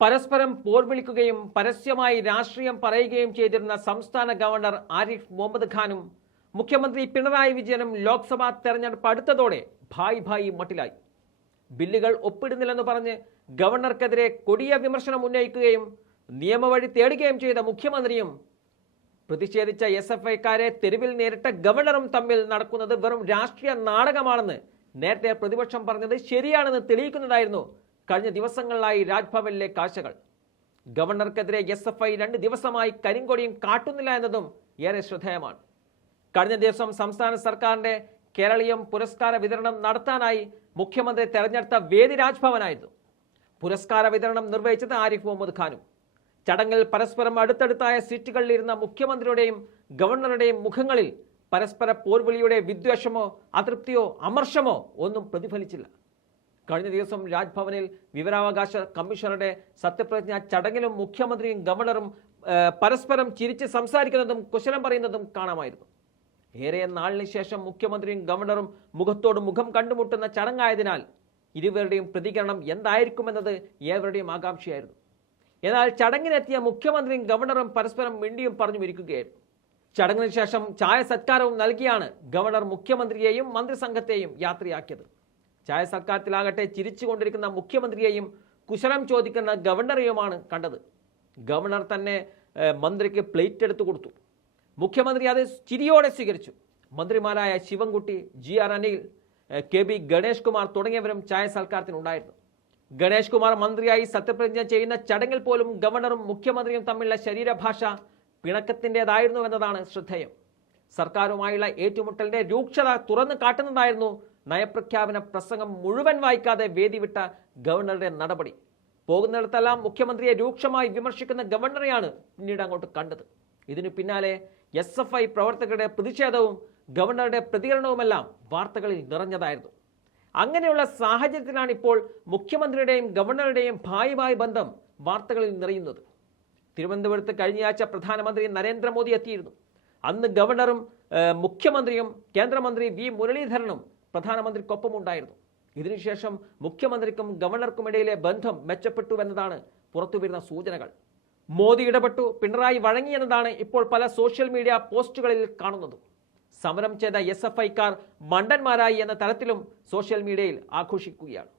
പരസ്പരം പോർ വിളിക്കുകയും പരസ്യമായി രാഷ്ട്രീയം പറയുകയും ചെയ്തിരുന്ന സംസ്ഥാന ഗവർണർ ആരിഫ് മുഹമ്മദ് ഖാനും മുഖ്യമന്ത്രി പിണറായി വിജയനും ലോക്സഭാ തെരഞ്ഞെടുപ്പ് അടുത്തതോടെ ഭായ് ഭായ് മട്ടിലായി. ബില്ലുകൾ ഒപ്പിടുന്നില്ലെന്ന് പറഞ്ഞ് ഗവർണർക്കെതിരെ കൊടിയ വിമർശനം ഉന്നയിക്കുകയും നിയമവഴി തേടുകയും ചെയ്ത മുഖ്യമന്ത്രിയും പ്രതിഷേധിച്ച എസ് എഫ് ഐക്കാരെ തെരുവിൽ നേരിട്ട ഗവർണറും തമ്മിൽ നടക്കുന്നത് വെറും രാഷ്ട്രീയ നാടകമാണെന്ന് നേരത്തെ പ്രതിപക്ഷം പറഞ്ഞത് ശരിയാണെന്ന് തെളിയിക്കുന്നതായിരുന്നു കഴിഞ്ഞ ദിവസങ്ങളിലായി രാജ്ഭവനിലെ കാഴ്ചകൾ. ഗവർണർക്കെതിരെ എസ് എഫ് ഐ രണ്ട് ദിവസമായി കരിങ്കൊടിയും കാട്ടുന്നില്ല എന്നതും ഏറെ ശ്രദ്ധേയമാണ്. കഴിഞ്ഞ ദിവസം സംസ്ഥാന സർക്കാരിന്റെ കേരളീയം പുരസ്കാര വിതരണം നടത്താനായി മുഖ്യമന്ത്രി തെരഞ്ഞെടുത്ത വേദി രാജ്ഭവനായിരുന്നു. പുരസ്കാര വിതരണം നിർവഹിച്ചത് ആരിഫ് മുഹമ്മദ് ഖാനും. ചടങ്ങിൽ പരസ്പരം അടുത്തടുത്തായ സീറ്റുകളിലിരുന്ന മുഖ്യമന്ത്രിയുടെയും ഗവർണറുടെയും മുഖങ്ങളിൽ പരസ്പര പോർവിളിയുടെ വിദ്വേഷമോ അതൃപ്തിയോ അമർഷമോ ഒന്നും പ്രതിഫലിച്ചില്ല. കഴിഞ്ഞ ദിവസം രാജ്ഭവനിൽ വിവരാവകാശ കമ്മീഷണറുടെ സത്യപ്രതിജ്ഞ ചടങ്ങിലും മുഖ്യമന്ത്രിയും ഗവർണറും പരസ്പരം ചിരിച്ച് സംസാരിക്കുന്നതും കുശലം പറയുന്നതും കാണാമായിരുന്നു. ഏറെ നാളിന് ശേഷം മുഖ്യമന്ത്രിയും ഗവർണറും മുഖത്തോട് മുഖം കണ്ടുമുട്ടുന്ന ചടങ്ങായതിനാൽ ഇരുവരുടെയും പ്രതികരണം എന്തായിരിക്കുമെന്നത് ഏവരുടെയും ആകാംക്ഷയായിരുന്നു. എന്നാൽ ചടങ്ങിനെത്തിയ മുഖ്യമന്ത്രിയും ഗവർണറും പരസ്പരം മിണ്ടിയും പറഞ്ഞു ഇരിക്കുകയായിരുന്നു ചടങ്ങിന് ശേഷം ചായ സത്കാരവും നൽകിയാണ് ഗവർണർ മുഖ്യമന്ത്രിയെയും മന്ത്രിസംഘത്തെയും യാത്രയാക്കിയത്. ചായ സത്കാരത്തിലാകട്ടെ ചിരിച്ചുകൊണ്ടിരിക്കുന്ന മുഖ്യമന്ത്രിയെയും കുശലം ചോദിക്കുന്ന ഗവർണറെയുമാണ് കണ്ടത്. ഗവർണർ തന്നെ മന്ത്രിക്ക് പ്ലേറ്റ് എടുത്തു കൊടുത്തു. മുഖ്യമന്ത്രി അത് ചിരിയോടെ സ്വീകരിച്ചു. മന്ത്രിമാരായ Sivankutty G R Anil K B Ganesh Kumar തുടങ്ങിയവരും ചായ സൽക്കാരത്തിനുണ്ടായിരുന്നു ഗണേഷ് കുമാർ മന്ത്രിയായി സത്യപ്രതിജ്ഞ ചെയ്യുന്ന ചടങ്ങിൽ പോലും ഗവർണറും മുഖ്യമന്ത്രിയും തമ്മിലുള്ള ശരീരഭാഷ പിണക്കത്തിന്റെതായിരുന്നു എന്നതാണ് ശ്രദ്ധേയം. സർക്കാരുമായുള്ള ഏറ്റുമുട്ടലിന്റെ രൂക്ഷത തുറന്നു കാട്ടുന്നതായിരുന്നു നയപ്രഖ്യാപന പ്രസംഗം മുഴുവൻ വായിക്കാതെ വേദി വിട്ട ഗവർണറുടെ നടപടി. പോകുന്നിടത്തെല്ലാം മുഖ്യമന്ത്രിയെ രൂക്ഷമായി വിമർശിക്കുന്ന ഗവർണറെയാണ് പിന്നീട് അങ്ങോട്ട് കണ്ടത്. ഇതിനു പിന്നാലെ എസ് എഫ് ഐ പ്രവർത്തകരുടെ പ്രതിഷേധവും ഗവർണറുടെ പ്രതികരണവുമെല്ലാം വാർത്തകളിൽ നിറഞ്ഞതായിരുന്നു. അങ്ങനെയുള്ള സാഹചര്യത്തിലാണ് ഇപ്പോൾ മുഖ്യമന്ത്രിയുടെയും ഗവർണറുടെയും ഭായുമായി ബന്ധം വാർത്തകളിൽ നിറയുന്നത്. തിരുവനന്തപുരത്ത് കഴിഞ്ഞയാഴ്ച പ്രധാനമന്ത്രി നരേന്ദ്രമോദി എത്തിയിരുന്നു. അന്ന് ഗവർണറും മുഖ്യമന്ത്രിയും കേന്ദ്രമന്ത്രി വി മുരളീധരനും പ്രധാനമന്ത്രിക്കൊപ്പം ഉണ്ടായിരുന്നു ഇതിനുശേഷം മുഖ്യമന്ത്രിക്കും ഗവർണർക്കുമിടയിലെ ബന്ധം മെച്ചപ്പെട്ടു എന്നതാണ് പുറത്തുവരുന്ന സൂചനകൾ. മോദി ഇടപെട്ടു പിണറായി വഴങ്ങി എന്നതാണ് ഇപ്പോൾ പല സോഷ്യൽ മീഡിയ പോസ്റ്റുകളിൽ കാണുന്നത്. സമരം ചെയ്ത എസ് എഫ് ഐക്കാർ മണ്ടന്മാരായി എന്ന തരത്തിലും സോഷ്യൽ മീഡിയയിൽ ആഘോഷിക്കുകയാണ്.